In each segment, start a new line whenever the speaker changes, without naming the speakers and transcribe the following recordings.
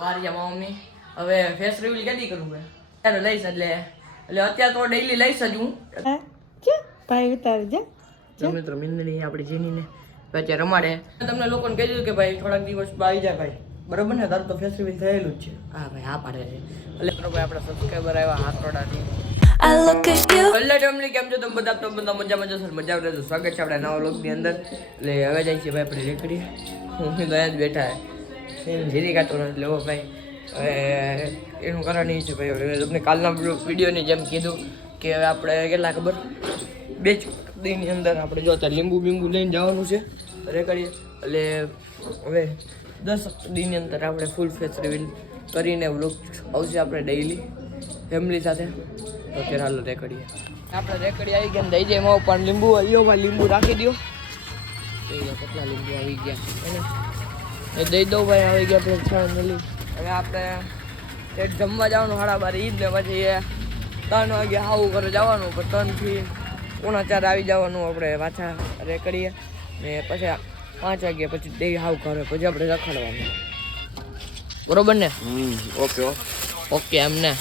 વારિયામાં mummy હવે face reveal કેદી કરવું છે અત્યારે લઈશ એટલે. એટલે અત્યારે તો ડેઈલી લઈશ જ હું.
હા ભાઈ ઉતાર જા
મિત્રો મિંદણી આપણી જેનીને અત્યારે રમાડે. તમને લોકોને કહી દીધું કે ભાઈ થોડાક દિવસ આવી જાય ભાઈ. બરોબર ને? તારું તો ફેસ રિવીલ થયેલું જ છે. હા ભાઈ હા પાડે છે. એટલે મિત્રો ભાઈ આપણા સબસ્ક્રાઈબર આવ્યા હાથ તોડાથી
I look at you.
હલ્લા ફેમિલી કેમ છો? તમે બધા તો બધા મજા મજા સર મજા રહેજો. સ્વાગત છે આપણા નવા લોકની અંદર. એટલે હવે જાય છે ભાઈ આપણે રેકડી. હું ગયા જ બેઠા છે. જીરી કાતો નથી, લેવો ભાઈ. હવે એનું કારણ એ છે ભાઈ. હવે તમને કાલના વિડીયોની જેમ કીધું કે હવે આપણે કેટલા ખબર? બે જ અંદર આપણે જો લીંબુ બીંબુ લઈને જવાનું છે. રેકડીએ એટલે હવે દસ દીની અંદર આપણે ફૂલ ફેસ રિવીલ કરીને વ્લોગ આવશે આપણે ડેઈલી ફેમિલી સાથે. તો અત્યારે હાલો રેકડીએ. આપણે રેકડી આવી ગયા દઈ જાય એમાં પણ લીંબુ અલિયોમાં લીંબુ રાખી દો કેટલા લીંબુ આવી ગયા એને એ દઈ દઉં ભાઈ આવી ગયા આપણે છ મિલી. હવે આપણે એક જમવા જવાનું સાડા બાર ઈદ ને પછી એ ત્રણ વાગે આવું ઘરે જવાનું પણ ત્રણથી પોણા ચાર આવી જવાનું આપણે પાછા રેકડીએ ને પછી પાંચ વાગે પછી દઈ હાવ ઘરે પછી આપણે રખડવાનું. બરોબર ને?
ઓકે
ઓકે એમને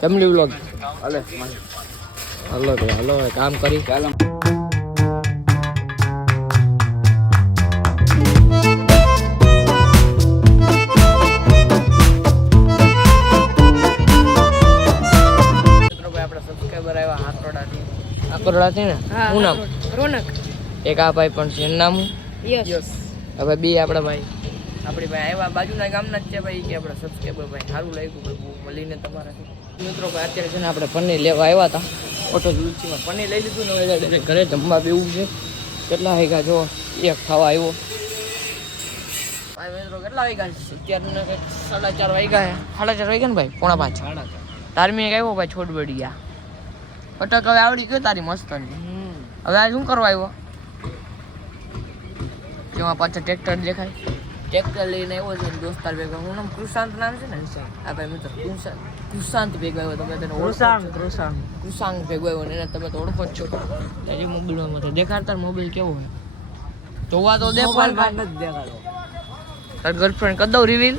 ફેમિલી વ્લોગ
હાલે
હલો ભાઈ હલો કામ કરી.
ચાલો.
હાથરોડાથી ને? હું નામ?
રોનક.
એક આ ભાઈ પણ છે. એનું નામ?
યસ
હવે બે આપણા ભાઈ. આપણી ભાઈ આવ્યા. બાજુના ગામના જ છે ભાઈ કે આપણા સબસ્ક્રાઈબર ભાઈ. સારું લાગ્યું ભાઈ બહુ મળીને તમારા મિત્રો ભાઈ અત્યારે છે ને આપણે પનીર લેવા આવ્યા હતા. ઓટો લુચીમાં પનીર લઈ લીધું ને હવે ઘરે જમવા બેવું છે. કેટલા વાગ્યા જો એક ખાવા આવ્યો. ભાઈ મિત્રો કેટલા વાગ્યા છે? અત્યારના કંઈક સાડા ચાર વાગ્યા સાડા ચાર વાગ્યા ને ભાઈ? પોણા પાંચ. ધાર્મિક આવ્યો ભાઈ છોડ બળી ગયા અટક હવે આવડી ગયો તારી મસ્ત હવે આ શું કરવા આવ્યો? જેમાં પાછળ ટ્રેક્ટર દેખાય? ટ્રેક્ટર લઈને આવ્યો છે દોસ્તાર ભેગા. હું નામ કૃષાંત નામ છે ને આ ભાઈ મિત્ર. કૃષાંત કૃષાંત ભેગો આવ્યો. તમે તેને કૃષાંત
કૃષાંત.
કૃષાંત ભેગો આવ્યો ને એને તમે તો ઓળખો જ છો. તારી મોબાઈલમાં તો દેખાડતા મોબાઈલ કેવો હોય જોવા તો દે પણ
નથી દેખાડો.
તાર ગર્લફ્રેન્ડ કદો રિવીલ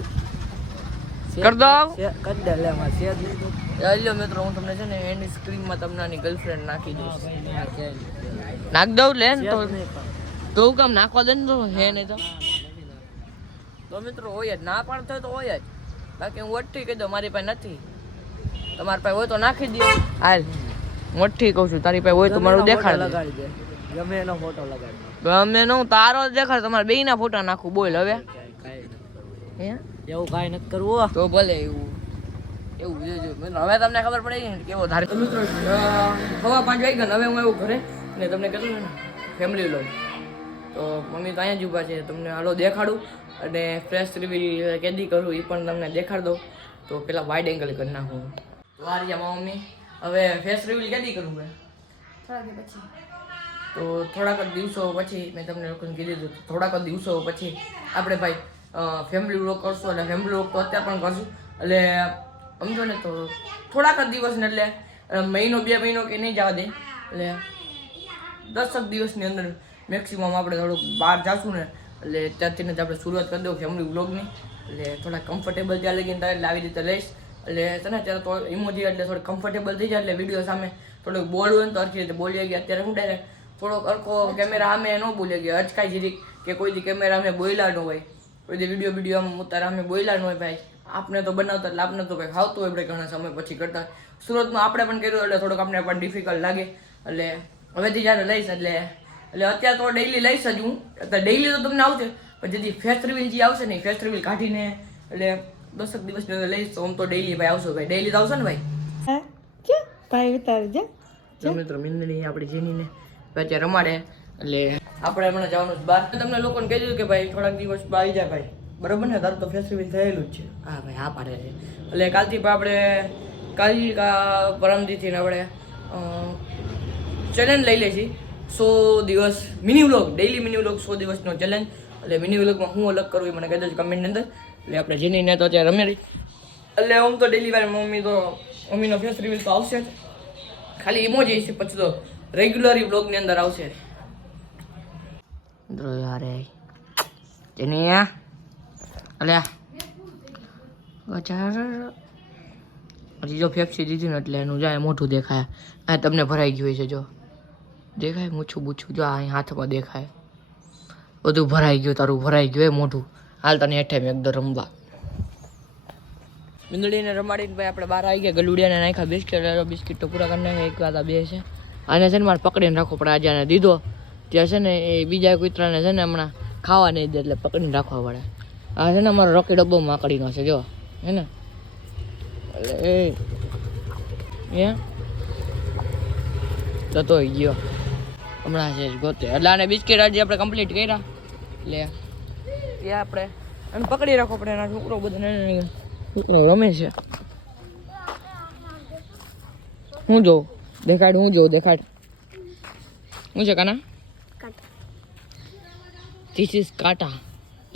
કર દઉં
કરી દે લે માં શેર લીધું
મિત્રો હું તમને છે ને એની સ્ક્રીનમાં તમને આની ગર્લફ્રેન્ડ નાખી નાખ દઉં લે તો. તો કામ નાખવા દે ને તો હે નહીં તો? તો મિત્રો હોય જ ના પાડતો તો હોય જ. બાકી હું વઠ્ઠી કહી દઉં મારી પાસે નથી. તમારી પાસે હોય તો નાખી દો હાલ મોટી કહું છું તારી પાસે હોય તો મારું દેખાડ
લગાડી દે. ગમે એનો ફોટો લગાડી
ગમે નો તારો દેખાડ તમારે બેયના ફોટા નાખું બોલ હવે. હે?
એવું કાંઈ નથી કરવું
તો ભલે એવું. એવું જોજો હવે તમને ખબર પડી ગઈ ને કેવો ધારે. તો મિત્રો સવા પાંચ વાગ્યા ને હવે હું એવું ઘરે ને તમને કીધું ને? ફેમિલી લો તો મમ્મી તો અહીંયા જ ઊભા છે. તમને હાલો દેખાડું અને ફ્રેશ રિવીલ કેદી કરું એ પણ તમને દેખાડ દઉં. તો પેલા વાઇડ એંગલ કરી નાખું. વારિયામાં મમ્મી. હવે ફેસ રિવીલ કેદી કરવું પછી. તો થોડાક જ દિવસો પછી મેં તમને લોકોને કીધું હતું. થોડાક જ દિવસો પછી. આપણે ભાઈ ફેમિલી વ્લોગ કરશું એટલે ફેમિલી વ્લોગ તો અત્યારે પણ કરશું. એટલે, સમજો ને તો થોડાક જ દિવસને એટલે મહિનો, બે મહિનો કે નહીં જવા દે. એટલે દસક દિવસની અંદર મેક્સિમમ આપણે થોડુંક બહાર જાશું ને, એટલે ત્યાંથી જ આપણે શરૂઆત કરી દઉં ફેમિલી વ્લોગની એટલે થોડા કમ્ફર્ટેબલ ત્યાં લગીને તારે આવી રીતે લઈશ. એટલે છે ને ત્યારે તો ઇમોજી એટલે થોડું કમ્ફર્ટેબલ થઈ જાય એટલે વીડિયો સામે થોડુંક બોલવું ને તો અરખી રીતે બોલી ગયા અત્યારે હું ડાયરેક્ટ થોડોક અરખો કેમેરા અમે ન બોલી ગયા અચકાઈ જીરીક કે કોઈ દી કેમેરા અમે બોલ્યા ન હોય. કોઈ વીડિયો વીડિયો આમ અમે સામે બોલ્યા ન હોય ભાઈ. આપણે તો બનાવતા એટલે આપણે તો કંઈ ખાવતું હોય. આપણે ઘણા સમય પછી કરતા. સુરતમાં આપણે પણ કર્યું એટલે થોડુંક આપણે પણ ડિફિકલ્ટ લાગે. એટલે હવેથી જ્યારે લઈશ એટલે એટલે અત્યારે તો ડેઈલી લઈશ જ હું. અત્યારે ડેઈલી તો તમને આવશે. પણ જેથી ફેસ રિવીલ જે આવશે ને ફેસ રિવીલ કાઢીને એટલે દસક દિવસની અંદર લઈશ તો આમ તો ડેઈલી ભાઈ આવશો ભાઈ. ડેઈલી તો આવશે ને ભાઈ?
ભાઈ ઉતાર જા
મિત્રો મિંદણી આપણી જેનીને. અત્યારે રમાડે. એટલે આપણે હમણાં જવાનું છે બહાર. તમને લોકોને કહી દીધું કે ભાઈ થોડાક દિવસ આવી જાય ભાઈ. બરોબર ને? તારું તો ફેસ્ટિવલ થયેલું જ છે. હા ભાઈ હા પાડે છે. એટલે કાલથી પણ આપણે કાલથી કા પરમદીથી આપણે ચેલેન્જ લઈ લઈશી. સો દિવસ mini vlog daily mini vlog સો દિવસનો ચેલેન્જ એટલે મિની વ્લોગમાં હું અલગ કરું એ મને કહેતો કમેન્ટની અંદર. એટલે આપણે જેનીને તો અત્યારે રમેડી એટલે હું તો ડેલી વાર મમ્મી તો મમ્મીનો ફેસ રિવીલ તો આવશે જ. ખાલી ઇમોજી છે પછી તો રેગ્યુલરી બ્લોગની અંદર આવશે. મિત્રો યાર જેની અલ્યા હજાર હજી જો ફેફસી દીધી ને એટલે એનું જાય મોટું દેખાય આ તમને ભરાઈ ગયું છે જો દેખાય મૂછું બૂછું જો અહીં હાથમાં દેખાય બધું ભરાઈ ગયું તારું ભરાઈ ગયું એ મોઢું હાલ તને હેઠે મેં એકદમ રમવા બિંદડીને રમાડીને ભાઈ આપણે બહાર આવી ગયા ગલુડિયાને નાખ્યા બિસ્કિટ બિસ્કિટ તો પૂરા કરી નાખ્યા એક આ બે છે આને છે ને મારે પકડીને રાખો પડે આજે આને દીધો ત્યાં છે ને એ બીજા કૂતરાને છે ને હમણાં ખાવા નહીં દે એટલે પકડીને રાખવા પડે. આ છે ને અમારો રોકી ડબ્બો માકડીનો છે જો. હે ને? એટલે એ જતો ગયો. હમણાં છે ગોતે. એટલે આને બિસ્કિટ આજે આપણે કમ્પ્લીટ કર્યા. એટલે એ આપણે. અને પકડી રાખવો પડે એના છોકરો બધા નાના નાના છોકરો રમે છે. હું જોઉં. દેખાડ હું જોઉં. દેખાડ. શું છે કાના? दिस इज काटा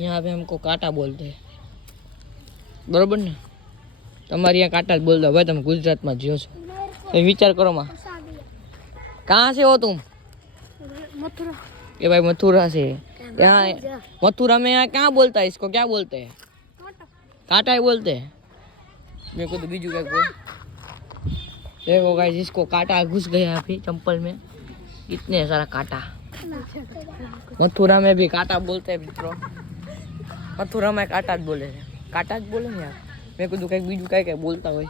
यहाँ पे हमको काटा बोलते हैं બરોબર ને તમારે यहाँ काटा જ બોલતા ભાઈ તમે ગુજરાતમાં જીઓ છો તો વિચાર કરો માં कहाँ से हो तुम ये भाई मथुरा से यहाँ मथुरा में यहाँ क्या बोलता है इसको क्या बोलते हैं काटा ही बोलते हैं मेरे को तो बीजू क्या बोल देखो गाइस इसको काटा घुस गया अभी चंपल में इतने सारा काटा મથુરા મેં ભી કાંટા બોલતા મિત્રો. મથુરામાં કાંટા જ બોલે છે. કાંટા જ બોલે ને મેં કીધું કંઈક બીજું કાંઈ કંઈ બોલતા હોય.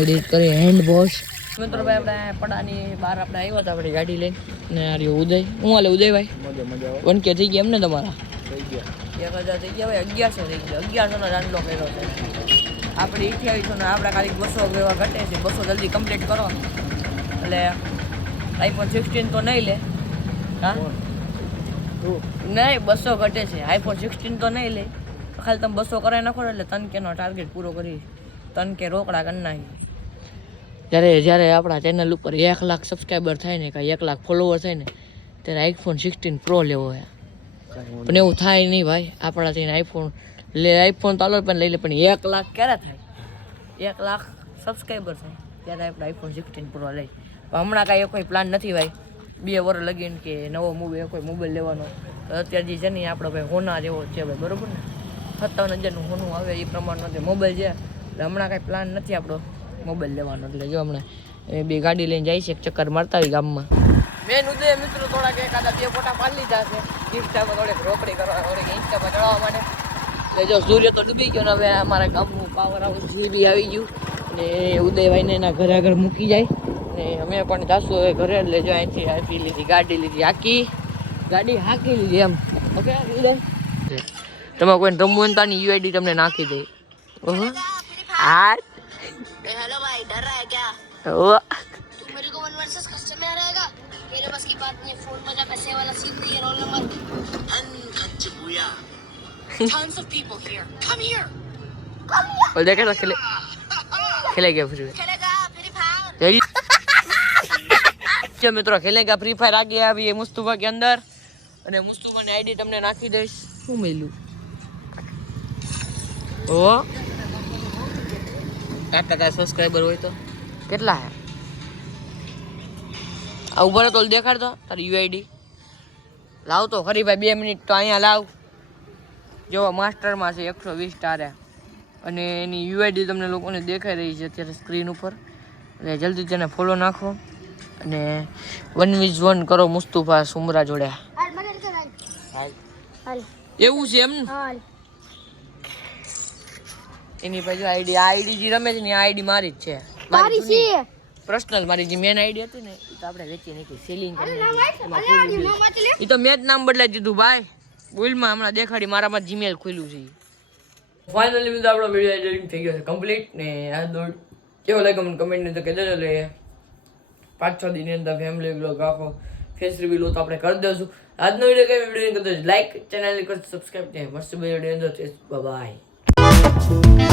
એડિટ કરી હેન્ડ વોશ મિત્રો ભાઈ આપણે પડાની બહાર આપણે આવ્યા હતા આપણી ગાડી લઈને. ને આર્યો ઉદય. હું હાલે ઉદયભાઈ વનકે થઈ ગયા એમને તમારા?
થઈ ગયા.
એક હજાર થઈ ગયા ભાઈ અગિયારસો થઈ ગયા. અગિયારસોનો રાંડલો કર્યો છે. આપણે અઠ્યાવીસોનો આપણા ખાલી બસો એવા ઘટે છે. બસો જલ્દી કમ્પ્લીટ કરો. એટલે આઈફોન સિક્સટીન તો નહીં લે. નહીં બસો ઘટે છે. આઈફોન સિક્સટીન તો નહીં લે. ખાલી તમે બસો કરાવી નાખો એટલે તન કેનો ટાર્ગેટ પૂરો કરી તન કે રોકડા કરી નાખી જ્યારે જ્યારે આપણા ચેનલ ઉપર એક લાખ સબસ્ક્રાઈબર થાય ને કાંઈ એક લાખ ફોલોવર થાય ને ત્યારે આઈફોન સિક્સટીન પ્રો લેવો હોય પણ એવું થાય નહીં ભાઈ. આપણાથી આઈફોન લે આઈફોન તો આલો પણ લઈ લે પણ એક લાખ ક્યારે થાય? એક લાખ સબસ્ક્રાઈબર થાય ત્યારે આપણે આઈફોન સિક્સટીન પ્રો લઈ પણ હમણાં કાંઈ કોઈ પ્લાન નથી ભાઈ. બે વર્ષ લગીને કે નવો મૂવી કોઈ મોબાઈલ લેવાનો. તો અત્યારે છે ને આપણો ભાઈ હોના જેવો છે ભાઈ, બરાબર ને? સત્તાવન હજારનું હોનું આવે એ પ્રમાણનો જે મોબાઈલ છે. એટલે હમણાં કાંઈ પ્લાન નથી આપણો મોબાઈલ લેવાનો. એટલે જો હમણાં એ બે ગાડી લઈને જાય છે, એક ચક્કર મારતા આવી ગામમાં. મેન ઉદય મિત્રો થોડાક એકાદા બે ફોટા પાડી લીધા છે. ઇન્સ્ટામાં થોડીક રોકડી કરવા, થોડીક ઇન્સ્ટામાં ચડાવવા માટે. એટલે જો સૂર્ય તો ડૂબી ગયો ને, હવે અમારા ગામનું પાવર હાઉસ બી આવી ગયું. ને ઉદયભાઈને એના ઘરે આગળ મૂકી જાય. ને અમે પણ જાશું હવે ઘરે એટલે જો અહીંથી આપી લીધી ગાડી લીધી હાકી ગાડી હાકી લીધી એમ ઓકે ઉદય તમે કોઈને રમવું હોય ને તાની યુઆઈડી તમને નાખી દે ઓહો આ
हेलो भाई डर रहा है क्या
ઓ
तू मेरे को वन वर्सेस कस्टम में रहेगा मेरे बस की बात नहीं फोन में पैसे वाला सीन नहीं है roll number tons of people here come here
બોલ દેખે તો ખેલે ખેલે ગયા ફ્રી
खेलेगा फ्री फायर
ઓકે મિત્રો ખેલેગા ફ્રી ફાયર આગે આવીએ એ કે અંદર. અને મુસ્તુભાની આઈડી તમને નાખી દઈશ. શું મળ્યું? ઓ કાકા કાંઈ સબસ્ક્રાઈબર હોય તો. કેટલા હે? આ ઊભો તો દેખાડતો, તારી યુઆઈડી લાવ તો ખરી ભાઈ બે મિનિટ તો અહીંયા લાવ. જો માસ્ટરમાં છે એકસો વીસ ટારે અને એની યુઆઈડી તમને લોકોને દેખાઈ રહી છે અત્યારે સ્ક્રીન ઉપર. એટલે જલ્દી તેને ફોલો નાખો. અને વન વીજ વન કરો મુસ્તુફા સુમરા જોડે. એવું છે એમ ને? એની પછી આઈડી આઈડી જે રમે છે ને આઈડી મારી જ છે. મારી છે. પર્સનલ મારી જે મેન આઈડી હતી ને એ તો આપણે વેચી નાખી સેલિંગ એ તો મેં જ નામ બદલાઈ દીધું ભાઈ. ભૂલમાં હમણાં દેખાડી મારામાં જીમેલ ખુલ્યું છે ફાઇનલી મિત્રો આપણો વીડિયો એડિટિંગ થઈ ગયો છે કમ્પ્લીટ ને આ દોડ કેવો લાગ્યો મને કમેન્ટની તો કહેજો દેજો એટલે પાંચ છ દિનની અંદર ફેમિલી બ્લોગ આખો ફેસ રિવ્યુ તો આપણે કરી દઈશું આજનો વીડિયો કઈ વીડિયો કરતો લાઈક ચેનલ કરી સબસ્ક્રાઈબ ને મસ્ત વીડિયો બાય